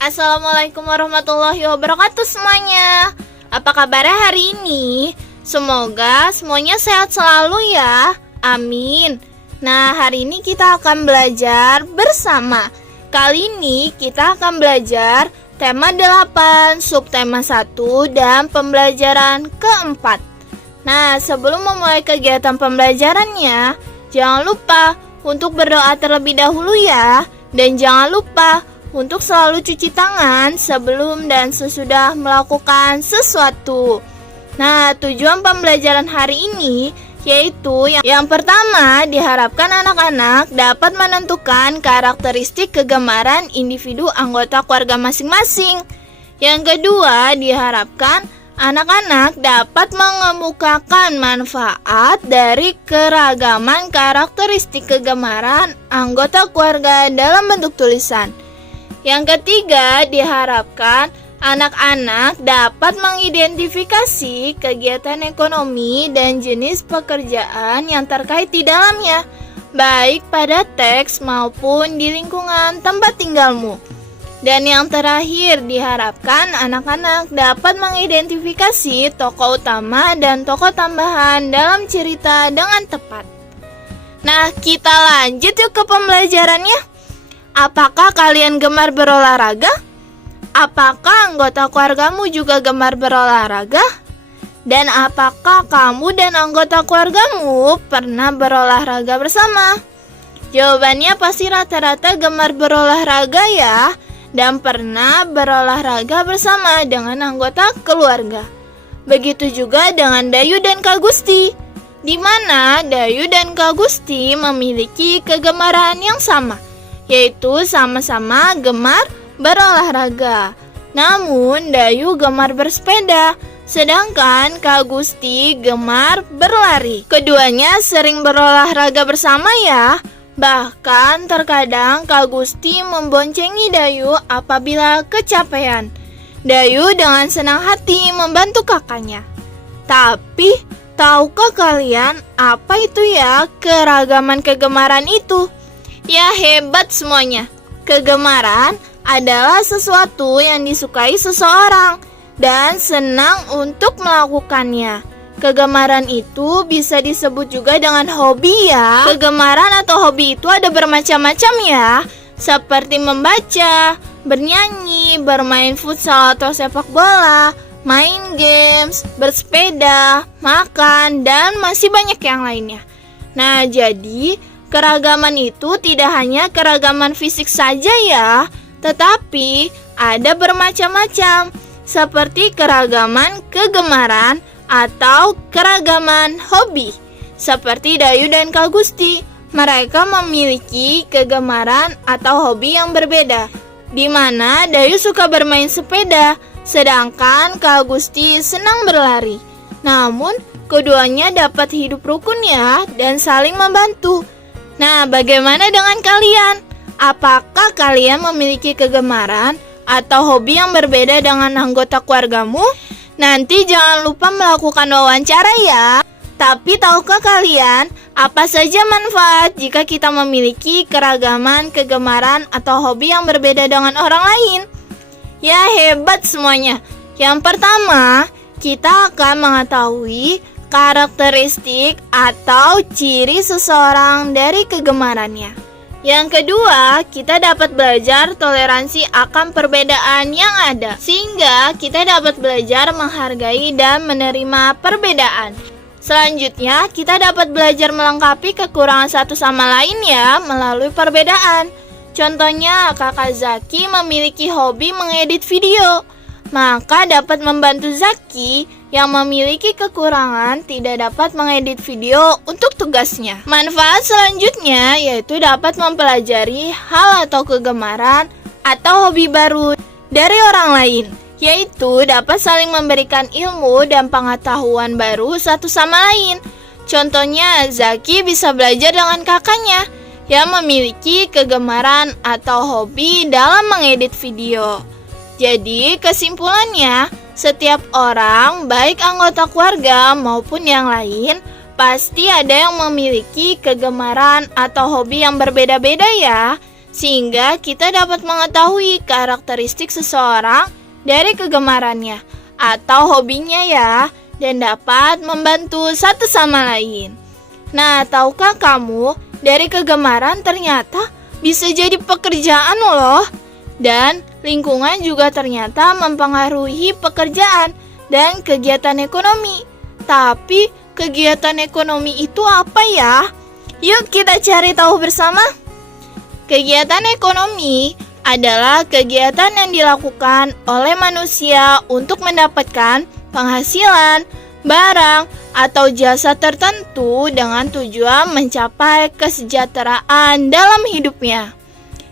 Assalamualaikum warahmatullahi wabarakatuh semuanya. Apa kabarnya hari ini? Semoga semuanya sehat selalu ya. Amin. Nah, hari ini kita akan belajar bersama. Kali ini kita akan belajar tema 8, subtema 1, dan pembelajaran keempat. Nah, sebelum memulai kegiatan pembelajarannya, jangan lupa untuk berdoa terlebih dahulu ya. Dan jangan lupa untuk selalu cuci tangan sebelum dan sesudah melakukan sesuatu. Nah, tujuan pembelajaran hari ini yaitu yang pertama, diharapkan anak-anak dapat menentukan karakteristik kegemaran individu anggota keluarga masing-masing. Yang kedua, diharapkan anak-anak dapat mengemukakan manfaat dari keragaman karakteristik kegemaran anggota keluarga dalam bentuk tulisan. Yang ketiga, diharapkan anak-anak dapat mengidentifikasi kegiatan ekonomi dan jenis pekerjaan yang terkait di dalamnya, baik pada teks maupun di lingkungan tempat tinggalmu. Dan yang terakhir, diharapkan anak-anak dapat mengidentifikasi tokoh utama dan tokoh tambahan dalam cerita dengan tepat. Nah, kita lanjut yuk ke pembelajarannya. Apakah kalian gemar berolahraga? Apakah anggota keluargamu juga gemar berolahraga? Dan apakah kamu dan anggota keluargamu pernah berolahraga bersama? Jawabannya pasti rata-rata gemar berolahraga ya, dan pernah berolahraga bersama dengan anggota keluarga. Begitu juga dengan Dayu dan Kak Gusti, di mana Dayu dan Kak Gusti memiliki kegemaran yang sama, yaitu sama-sama gemar berolahraga. Namun Dayu gemar bersepeda, sedangkan Kak Gusti gemar berlari. Keduanya sering berolahraga bersama ya. Bahkan terkadang Kak Gusti memboncengi Dayu apabila kecapean. Dayu dengan senang hati membantu kakaknya. Tapi, tahukah kalian apa itu ya keragaman kegemaran itu? Ya, hebat semuanya. Kegemaran adalah sesuatu yang disukai seseorang dan senang untuk melakukannya. Kegemaran itu bisa disebut juga dengan hobi ya. Kegemaran atau hobi itu ada bermacam-macam ya, seperti membaca, bernyanyi, bermain futsal atau sepak bola, main games, bersepeda, makan, dan masih banyak yang lainnya. Nah, jadi keragaman itu tidak hanya keragaman fisik saja ya, tetapi ada bermacam-macam, seperti keragaman kegemaran atau keragaman hobi. Seperti Dayu dan Kak Gusti, mereka memiliki kegemaran atau hobi yang berbeda, di mana Dayu suka bermain sepeda, sedangkan Kak Gusti senang berlari. Namun, keduanya dapat hidup rukun ya, dan saling membantu. Nah, bagaimana dengan kalian? Apakah kalian memiliki kegemaran atau hobi yang berbeda dengan anggota keluargamu? Nanti jangan lupa melakukan wawancara ya. Tapi tahukah kalian apa saja manfaat jika kita memiliki keragaman kegemaran atau hobi yang berbeda dengan orang lain? Ya, hebat semuanya. Yang pertama, kita akan mengetahui karakteristik atau ciri seseorang dari kegemarannya. Yang kedua, kita dapat belajar toleransi akan perbedaan yang ada, sehingga kita dapat belajar menghargai dan menerima perbedaan. Selanjutnya, kita dapat belajar melengkapi kekurangan satu sama lain ya melalui perbedaan. Contohnya, Kakak Zaki memiliki hobi mengedit video, maka dapat membantu Zaki yang memiliki kekurangan tidak dapat mengedit video untuk tugasnya. Manfaat selanjutnya yaitu dapat mempelajari hal atau kegemaran atau hobi baru dari orang lain, yaitu dapat saling memberikan ilmu dan pengetahuan baru satu sama lain. Contohnya, Zaki bisa belajar dengan kakaknya yang memiliki kegemaran atau hobi dalam mengedit video. Jadi, kesimpulannya, setiap orang, baik anggota keluarga maupun yang lain, pasti ada yang memiliki kegemaran atau hobi yang berbeda-beda ya. sehingga kita dapat mengetahui karakteristik seseorang dari kegemarannya atau hobinya ya, dan dapat membantu satu sama lain. Nah, tahukah kamu, dari kegemaran ternyata bisa jadi pekerjaan loh. Dan lingkungan juga ternyata mempengaruhi pekerjaan dan kegiatan ekonomi. Tapi kegiatan ekonomi itu apa ya? Yuk kita cari tahu bersama. Kegiatan ekonomi adalah kegiatan yang dilakukan oleh manusia untuk mendapatkan penghasilan, barang, atau jasa tertentu dengan tujuan mencapai kesejahteraan dalam hidupnya.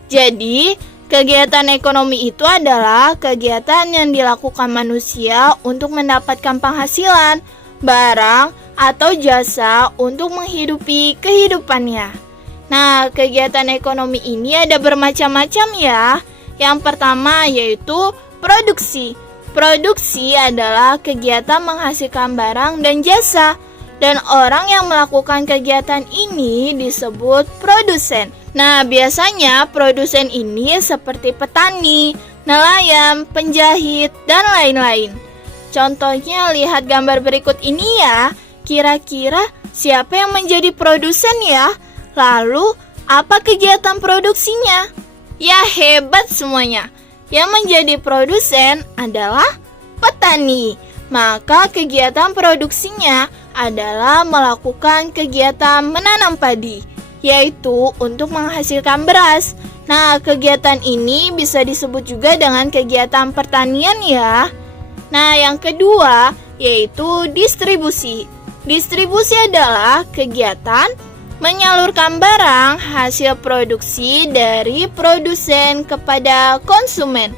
Jadi, kegiatan ekonomi itu adalah kegiatan yang dilakukan manusia untuk mendapatkan penghasilan, barang, atau jasa untuk menghidupi kehidupannya. Nah, kegiatan ekonomi ini ada bermacam-macam ya. Yang pertama yaitu produksi. Produksi adalah kegiatan menghasilkan barang dan jasa, dan orang yang melakukan kegiatan ini disebut produsen. Nah, biasanya produsen ini seperti petani, nelayan, penjahit, dan lain-lain. Contohnya lihat gambar berikut ini ya. Kira-kira siapa yang menjadi produsen ya? Lalu, apa kegiatan produksinya? Ya, hebat semuanya. Yang menjadi produsen adalah petani. Maka kegiatan produksinya adalah melakukan kegiatan menanam padi, yaitu untuk menghasilkan beras. Nah, kegiatan ini bisa disebut juga dengan kegiatan pertanian ya. Nah, yang kedua yaitu distribusi. Distribusi adalah kegiatan menyalurkan barang hasil produksi dari produsen kepada konsumen.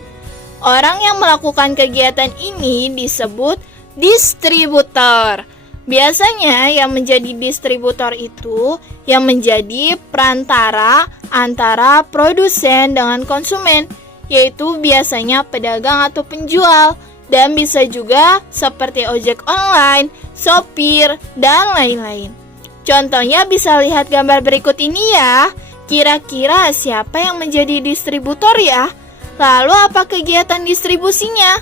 Orang yang melakukan kegiatan ini disebut distributor. Biasanya yang menjadi distributor itu yang menjadi perantara antara produsen dengan konsumen, yaitu biasanya pedagang atau penjual, dan bisa juga seperti ojek online, sopir, dan lain-lain. Contohnya bisa lihat gambar berikut ini ya. Kira-kira siapa yang menjadi distributor ya? Lalu apa kegiatan distribusinya?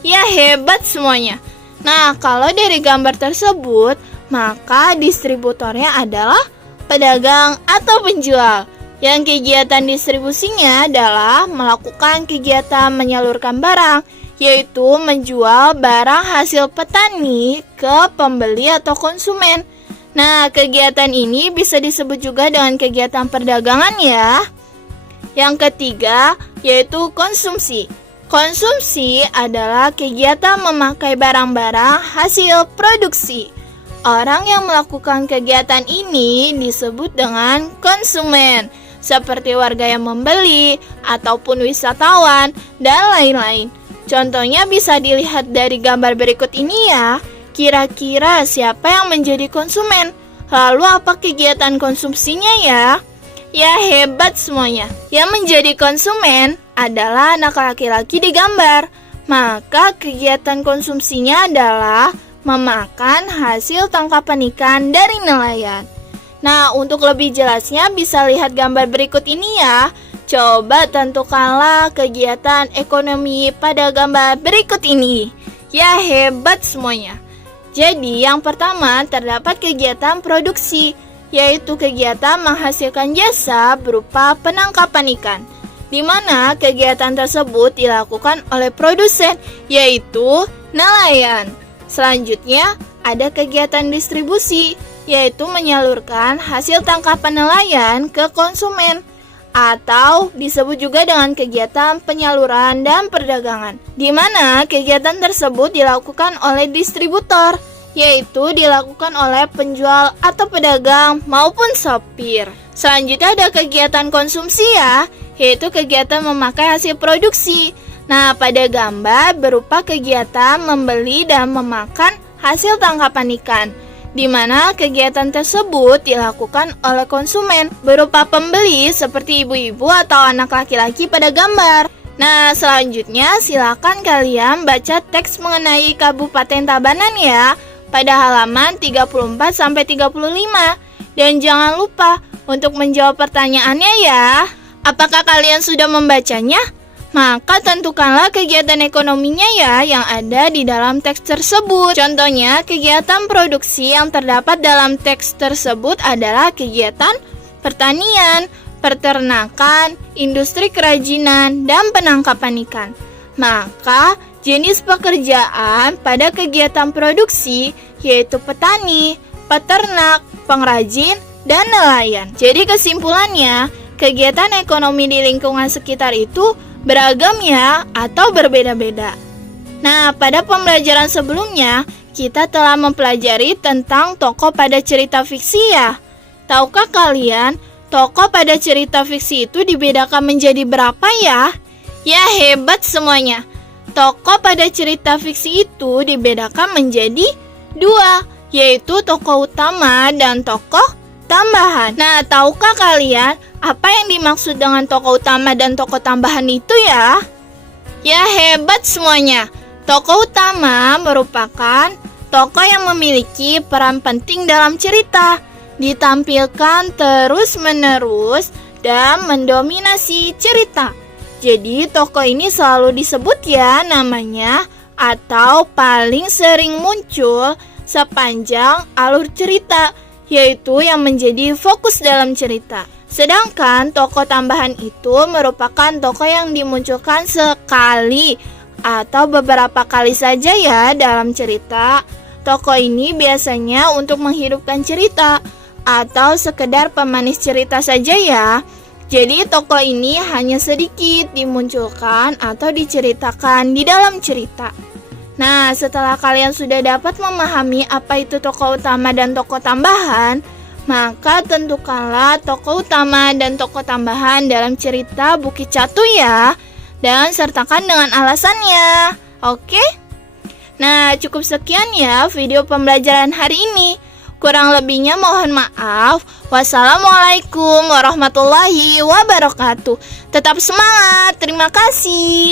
Ya, hebat semuanya. Nah, kalau dari gambar tersebut, maka distributornya adalah pedagang atau penjual. Yang kegiatan distribusinya adalah melakukan kegiatan menyalurkan barang, yaitu menjual barang hasil petani ke pembeli atau konsumen. Nah, kegiatan ini bisa disebut juga dengan kegiatan perdagangan ya. Yang ketiga yaitu konsumsi. Konsumsi adalah kegiatan memakai barang-barang hasil produksi. Orang yang melakukan kegiatan ini disebut dengan konsumen, seperti warga yang membeli ataupun wisatawan dan lain-lain. Contohnya bisa dilihat dari gambar berikut ini ya. Kira-kira siapa yang menjadi konsumen? Lalu apa kegiatan konsumsinya ya? Ya, hebat semuanya. Yang menjadi konsumen adalah anak laki-laki di gambar. Maka kegiatan konsumsinya adalah memakan hasil tangkapan ikan dari nelayan. Nah, untuk lebih jelasnya bisa lihat gambar berikut ini ya. Coba tentukanlah kegiatan ekonomi pada gambar berikut ini. Ya, hebat semuanya. Jadi, yang pertama terdapat kegiatan produksi, yaitu kegiatan menghasilkan jasa berupa penangkapan ikan, di mana kegiatan tersebut dilakukan oleh produsen, yaitu nelayan. Selanjutnya, ada kegiatan distribusi, yaitu menyalurkan hasil tangkapan nelayan ke konsumen, atau disebut juga dengan kegiatan penyaluran dan perdagangan, di mana kegiatan tersebut dilakukan oleh distributor, yaitu dilakukan oleh penjual atau pedagang maupun sopir. Selanjutnya ada kegiatan konsumsi ya, yaitu kegiatan memakai hasil produksi. Nah, pada gambar berupa kegiatan membeli dan memakan hasil tangkapan ikan, di mana kegiatan tersebut dilakukan oleh konsumen berupa pembeli seperti ibu-ibu atau anak laki-laki pada gambar. Nah, selanjutnya silakan kalian baca teks mengenai Kabupaten Tabanan ya pada halaman 34-35. Dan jangan lupa untuk menjawab pertanyaannya ya. Apakah kalian sudah membacanya? Maka tentukanlah kegiatan ekonominya ya yang ada di dalam teks tersebut. Contohnya, kegiatan produksi yang terdapat dalam teks tersebut adalah kegiatan pertanian, peternakan, industri kerajinan, dan penangkapan ikan. Maka, jenis pekerjaan pada kegiatan produksi yaitu petani, peternak, pengrajin, dan nelayan. Jadi kesimpulannya, kegiatan ekonomi di lingkungan sekitar itu beragam ya atau berbeda-beda. Nah, pada pembelajaran sebelumnya, kita telah mempelajari tentang tokoh pada cerita fiksi ya. Tahukah kalian, tokoh pada cerita fiksi itu dibedakan menjadi berapa ya? Ya, hebat semuanya. Tokoh pada cerita fiksi itu dibedakan menjadi 2, yaitu tokoh utama dan tokoh tambahan. Nah, tahukah kalian apa yang dimaksud dengan tokoh utama dan tokoh tambahan itu ya? Ya, hebat semuanya. Tokoh utama merupakan tokoh yang memiliki peran penting dalam cerita, ditampilkan terus-menerus dan mendominasi cerita. Jadi, tokoh ini selalu disebut ya namanya atau paling sering muncul sepanjang alur cerita, yaitu yang menjadi fokus dalam cerita. Sedangkan tokoh tambahan itu merupakan tokoh yang dimunculkan sekali atau beberapa kali saja ya dalam cerita. Tokoh ini biasanya untuk menghidupkan cerita atau sekedar pemanis cerita saja ya. Jadi tokoh ini hanya sedikit dimunculkan atau diceritakan di dalam cerita. Nah, setelah kalian sudah dapat memahami apa itu tokoh utama dan tokoh tambahan, maka tentukanlah tokoh utama dan tokoh tambahan dalam cerita Bukit Catu ya, dan sertakan dengan alasannya. Oke? Nah, cukup sekian ya video pembelajaran hari ini. Kurang lebihnya mohon maaf. Wassalamualaikum warahmatullahi wabarakatuh. Tetap semangat. Terima kasih.